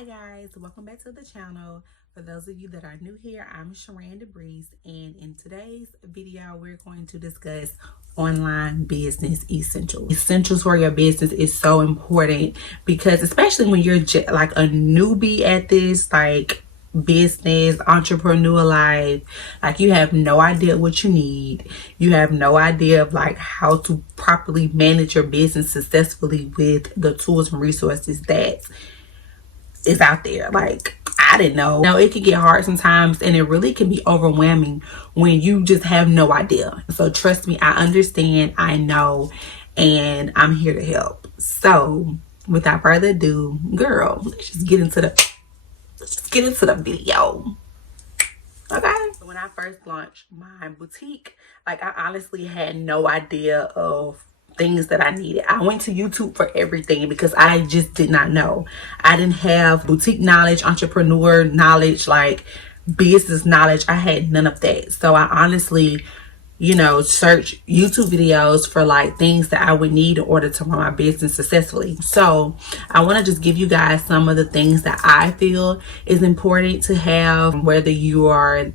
Hi guys, welcome back to the channel. For those of you that are new here, I'm sharannedebrice, and in today's video we're going to discuss online business essentials. Essentials for your business is so important because especially when you're like a newbie at this like business entrepreneur life, like you have no idea what you need, you have no idea of like how to properly manage your business successfully with the tools and resources that is out there. Like, I didn't know. Now, it can get hard sometimes and it really can be overwhelming when you just have no idea. So trust me, I understand, I know, and I'm here to help. So without further ado, girl, let's just get into the video. Okay. So when I first launched my boutique, like I honestly had no idea of things that I needed. I went to YouTube for everything because I just did not know. I didn't have boutique knowledge, entrepreneur knowledge, like business knowledge. I had none of that. So I honestly, search YouTube videos for like things that I would need in order to run my business successfully. So I want to just give you guys some of the things that I feel is important to have, whether you are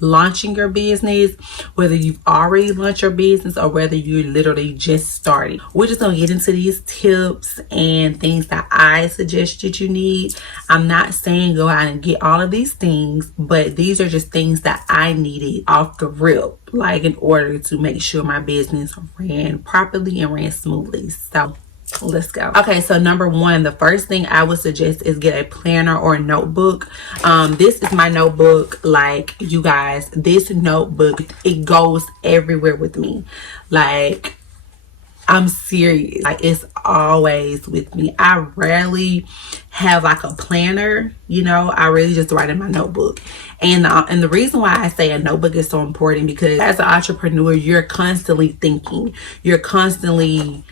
launching your business, whether you've already launched your business, or whether you're literally just starting. We're just gonna get into these tips and things that I suggest that you need. I'm not saying go out and get all of these things, but these are just things that I needed off the rip, like in order to make sure my business ran properly and ran smoothly. So let's go. Okay, so number one, the first thing I would suggest is get a planner or a notebook. This is my notebook. Like, you guys, this notebook, it goes everywhere with me. Like, I'm serious. Like, it's always with me. I rarely have like a planner, I really just write in my notebook. And the reason why I say a notebook is so important because as an entrepreneur, you're constantly thinking, you're constantly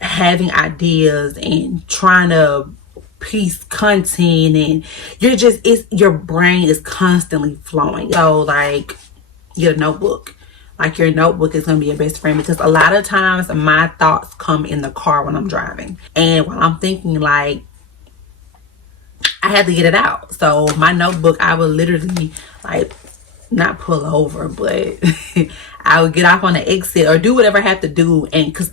having ideas and trying to piece content, and your brain is constantly flowing. So like your notebook is gonna be your best friend, because a lot of times my thoughts come in the car when I'm driving, and while I'm thinking, like, I had to get it out. So my notebook, I would literally like not pull over, but I would get off on the exit or do whatever I have to do, and because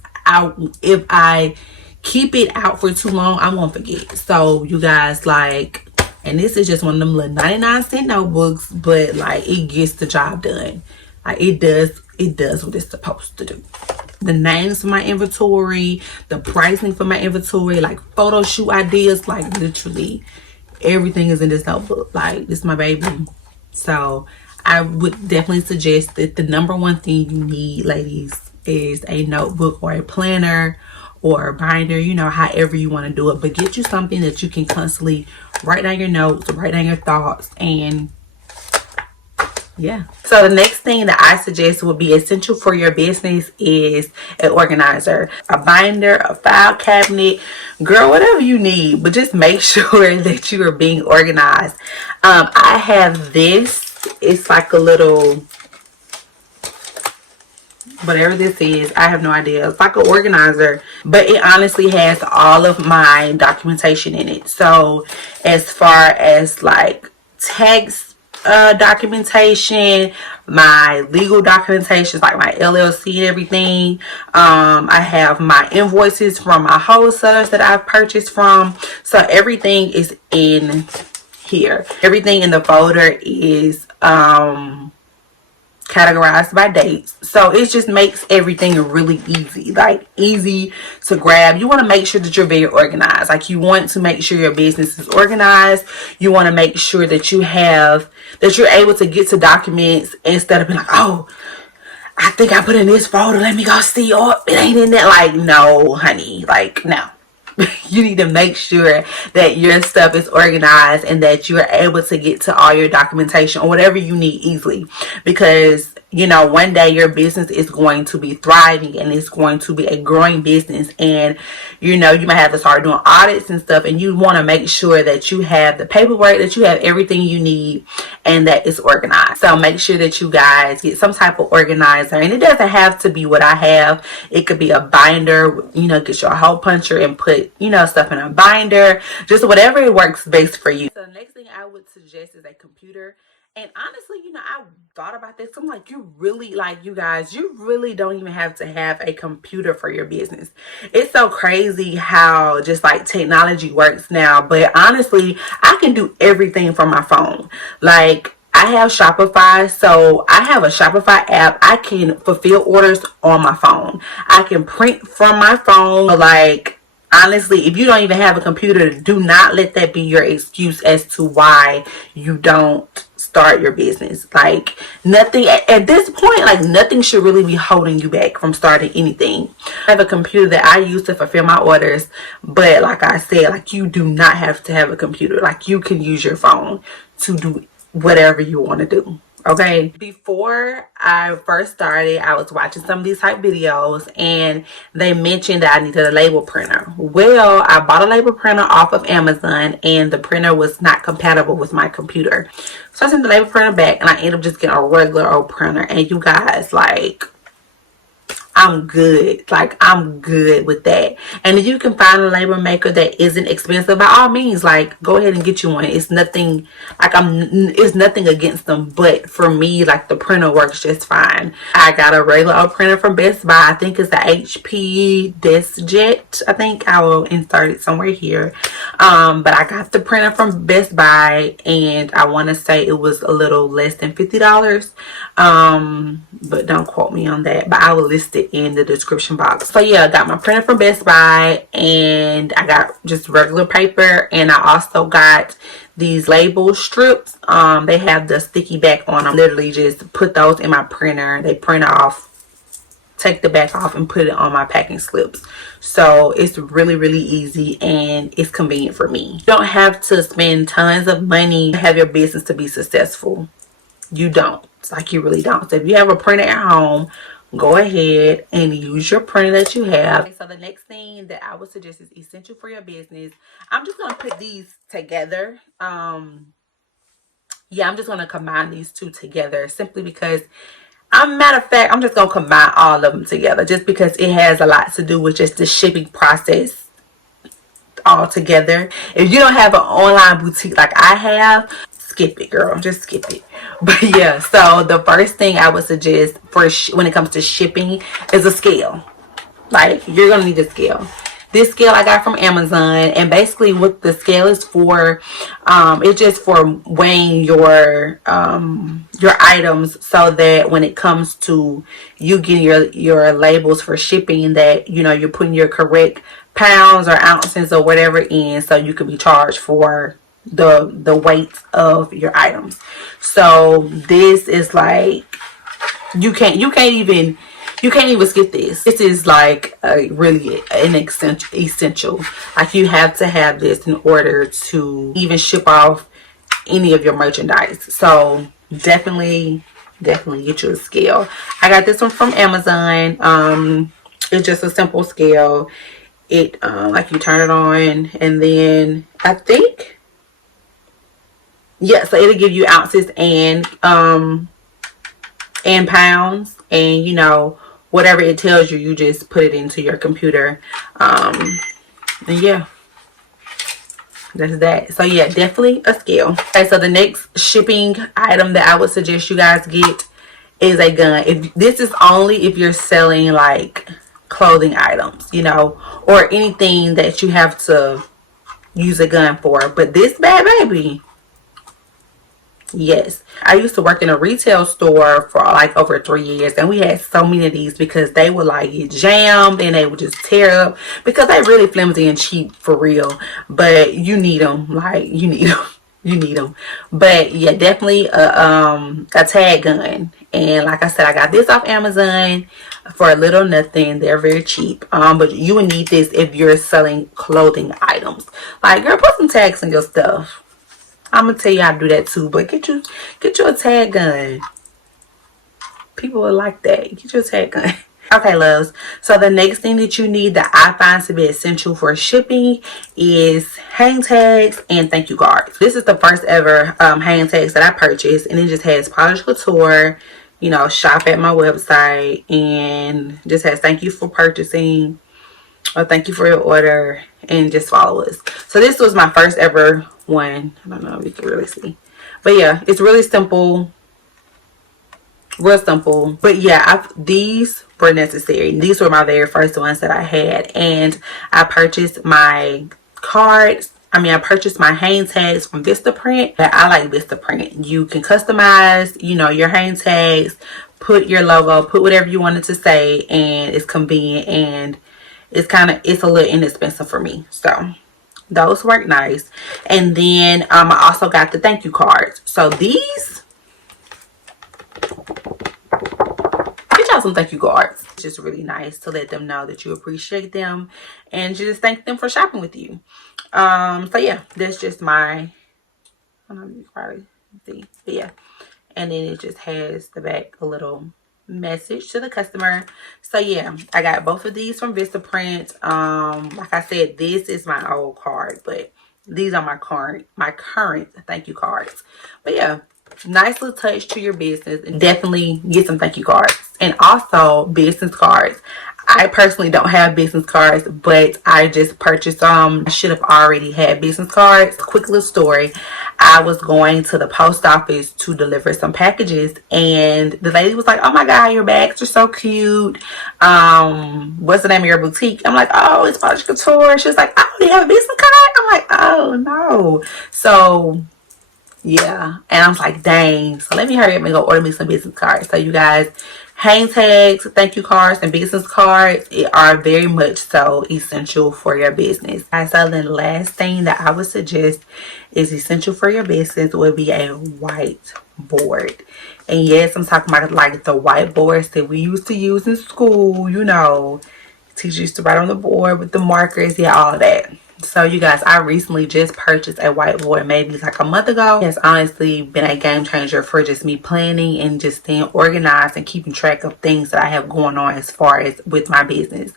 if I keep it out for too long, I won't forget. So you guys, like, and this is just one of them little 99-cent notebooks, but like it gets the job done. Like it does what it's supposed to do. The names for my inventory, the pricing for my inventory, like photo shoot ideas, like literally everything is in this notebook. Like, this is my baby. So I would definitely suggest that the number one thing you need, ladies, is a notebook or a planner or a binder, however you want to do it. But get you something that you can constantly write down your notes, write down your thoughts, and yeah. So the next thing that I suggest would be essential for your business is an organizer, a binder, a file cabinet, girl, whatever you need, but just make sure that you are being organized. I have this. It's like a little, whatever this is, I have no idea. It's like an organizer, but it honestly has all of my documentation in it. So as far as like tax documentation, my legal documentation, like my LLC and everything, I have my invoices from my wholesalers that I've purchased from. So everything is in here. Everything in the folder is categorized by dates, so it just makes everything really easy, like easy to grab. You want to make sure that you're very organized. Like, you want to make sure your business is organized. You want to make sure that you're able to get to documents instead of being like, oh, I think I put in this folder, let me go see, oh, it ain't in there. Like, no, honey, like, no. You need to make sure that your stuff is organized and that you're able to get to all your documentation or whatever you need easily, because one day your business is going to be thriving and it's going to be a growing business, and you might have to start doing audits and stuff, and you want to make sure that you have the paperwork, that you have everything you need, and that it's organized. So make sure that you guys get some type of organizer, and it doesn't have to be what I have. It could be a binder, get your hole puncher and put put, you know, stuff in a binder, just whatever works best for you. So the next thing I would suggest is a computer. And honestly, you know, I thought about this. I'm like, you really, like, you guys, you really don't even have to have a computer for your business. It's so crazy how just like technology works now. But honestly, I can do everything from my phone. Like, I have Shopify, so I have a Shopify app. I can fulfill orders on my phone. I can print from my phone. Like, honestly, if you don't even have a computer, do not let that be your excuse as to why you don't start your business. Like, nothing at this point, like, nothing should really be holding you back from starting anything. I have a computer that I use to fulfill my orders, but like I said, like, you do not have to have a computer. Like, you can use your phone to do whatever you want to do. Okay, before I first started, I was watching some of these type videos and they mentioned that I needed a label printer. Well, I bought a label printer off of Amazon and the printer was not compatible with my computer. So I sent the label printer back and I ended up just getting a regular old printer. And you guys, like, I'm good. Like, I'm good with that. And if you can find a label maker that isn't expensive, by all means, like, go ahead and get you one. It's nothing, like, it's nothing against them. But for me, like, the printer works just fine. I got a regular old printer from Best Buy. I think it's the HP DeskJet. I think I will insert it somewhere here. But I got the printer from Best Buy and I want to say it was a little less than $50. But don't quote me on that. But I will list it in the description box. So yeah, I got my printer from Best Buy and I got just regular paper, and I also got these label strips. They have the sticky back on them. Literally just put those in my printer. They print off, take the back off, and put it on my packing slips. So it's really, really easy and it's convenient for me. You don't have to spend tons of money to have your business to be successful. You don't. Like, you really don't. So if you have a printer at home, go ahead and use your printer that you have. Okay, so the next thing that I would suggest is essential for your business. I'm just going to put these together. Yeah, I'm just going to combine these two together simply because, matter of fact, I'm just going to combine all of them together just because it has a lot to do with just the shipping process all together. If you don't have an online boutique like I have, skip it, girl. Just skip it. But yeah, so the first thing I would suggest for when it comes to shipping is a scale. Like, you're gonna need a scale. This scale I got from Amazon, and basically what the scale is for, it's just for weighing your items, so that when it comes to you getting your labels for shipping, that, you know, you're putting your correct pounds or ounces or whatever in, so you can be charged for the weight of your items. So this is like, you can't even skip this. This is like really an essential. Like, you have to have this in order to even ship off any of your merchandise. So definitely get you a scale. I got this one from Amazon. It's just a simple scale. It like, you turn it on and then I think, yeah, so it'll give you ounces and pounds, and, you know, whatever it tells you, you just put it into your computer. And yeah, that's that. So yeah, definitely a scale. Okay, so the next shipping item that I would suggest you guys get is a gun. If this is only if you're selling like clothing items, you know, or anything that you have to use a gun for. But this bad baby, yes. I used to work in a retail store for like over 3 years, and we had so many of these because they would like get jammed and they would just tear up because they really flimsy and cheap for real. But you need them. Like, you need them. You need them. But yeah, definitely a tag gun. And like I said, I got this off Amazon for a little nothing. They're very cheap. But you would need this if you're selling clothing items. Like, girl, put some tags in your stuff. I'm gonna tell you how to do that too, but get you a tag gun. People will like that. Get you a tag gun. Okay, loves. So the next thing that you need that I find to be essential for shipping is hang tags and thank you cards. This is the first ever hang tags that I purchased, and it just has polish couture, you know, shop at my website, and just has thank you for purchasing. or thank you for your order, and just follow us. So this was my first ever one. I don't know if you can really see, but yeah, it's really simple, real simple. But yeah, these were necessary. These were my very first ones that I had, and I purchased my cards. I purchased my hang tags from Vistaprint. But I like Vistaprint. You can customize, your hang tags, put your logo, put whatever you wanted to say, and it's convenient, and it's a little inexpensive for me. So those work nice. And then I also got the thank you cards. So these, get y'all some thank you cards. It's just really nice to let them know that you appreciate them and just thank them for shopping with you. So yeah, that's just my, I don't know if you can probably see, but yeah. And then it just has the back a little message to the customer. So yeah, I got both of these from Vistaprint. Like I said, this is my old card, but these are my current thank you cards. But yeah, nice little touch to your business, and definitely get some thank you cards. And also business cards. I personally don't have business cards, but I just purchased I should have already had business cards. Quick little story. I was going to the post office to deliver some packages, and the lady was like, "Oh my God, your bags are so cute. What's the name of your boutique?" I'm like, "Oh, it's Posh Couture." She was like, "Oh, do you have a business card?" I'm like, "Oh no." So yeah, and I was like, dang, so let me hurry up and go order me some business cards. So you guys, hang tags, thank you cards, and business cards are very much so essential for your business. So then the last thing that I would suggest is essential for your business would be a whiteboard. And yes, I'm talking about like the whiteboards that we used to use in school, teacher used to write on the board with the markers, yeah, all of that. So you guys, I recently just purchased a whiteboard maybe like a month ago. It's honestly been a game changer for just me planning and just staying organized and keeping track of things that I have going on as far as with my business.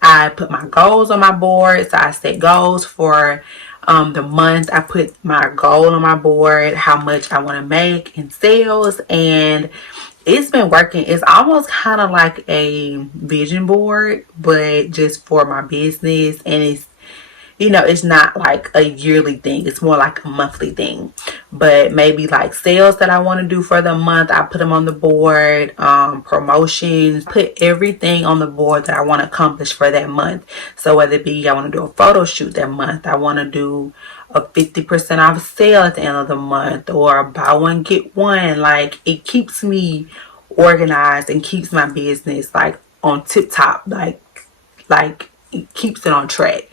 I put my goals on my board. So I set goals for the month. I put my goal on my board, how much I want to make in sales, and it's been working. It's almost kind of like a vision board, but just for my business. And it's not like a yearly thing. It's more like a monthly thing. But maybe like sales that I want to do for the month, I put them on the board. Promotions, put everything on the board that I want to accomplish for that month. So whether it be I want to do a photo shoot that month, I want to do a 50% off sale at the end of the month, or buy one get one. Like, it keeps me organized and keeps my business like on tip top, like it keeps it on track.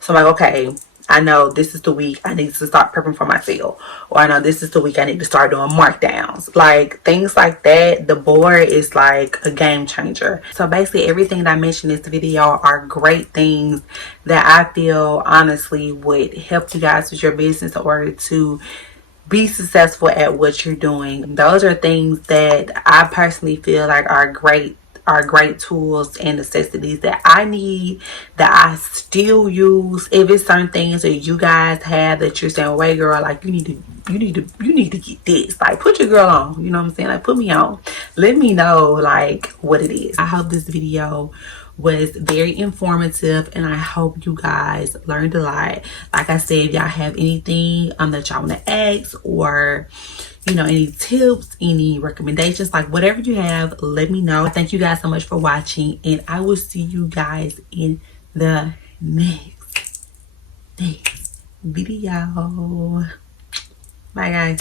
So I'm like, okay, I know this is the week I need to start prepping for my sale, or I know this is the week I need to start doing markdowns, like things like that. The board is like a game changer. So basically everything that I mentioned in this video are great things that I feel honestly would help you guys with your business in order to be successful at what you're doing. Those are things that I personally feel like are great tools and necessities that I need, that I still use. If it's certain things that you guys have that you're saying, wait girl, like you need to get this, like put your girl on, you know what I'm saying, like put me on, let me know like what it is. I hope this video was very informative, and I hope you guys learned a lot. Like I said, if y'all have anything that y'all want to ask, or any tips, any recommendations, like whatever you have, let me know. Thank you guys so much for watching, and I will see you guys in the next video. Bye guys.